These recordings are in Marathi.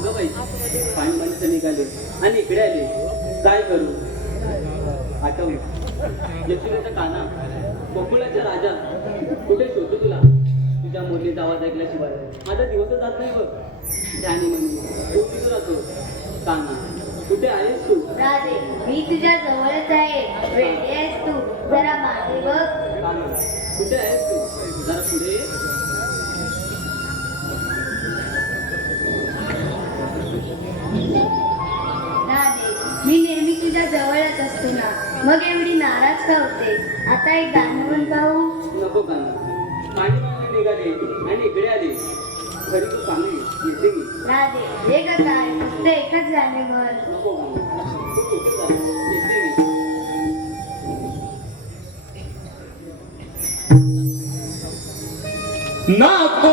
अगं बाई पाणी माणसं निघाले. आणि इकडे आले. काय करू? आठवलं यशोदेचा काना. गोकुळाचा राजा. कुठे शोधू तुला? तुझ्या मुरलीचा आवाज ऐकल्याशिवाय. माझा दिवसच जात नाही बघ. त्याने म्हणून. तू तिथं राहतो काना. कुठे आहेस तू? राधे मी तुझ्या जवळच आहे. वेळी आहेस तू. जरा मागे बघ. काना. कुठे आहेस तू? जवळच असतो ना मग एवढी नाराज का होते? आता एक गाणं म्हण पाहू. नको काना पाणी मागून निघाले आणि इकडे आले. घरी तू चांगली येते मी. राधे. हे काय? फक्त एकच नको येते मी. नको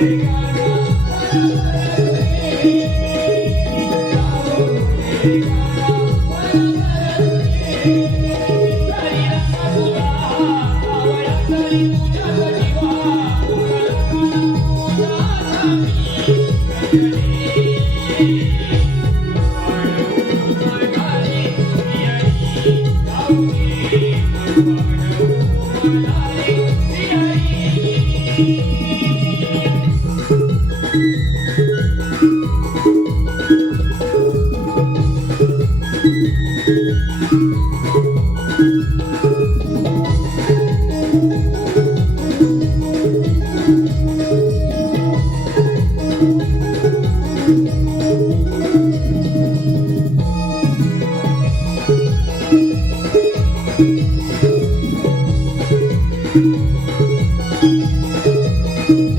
Thank you.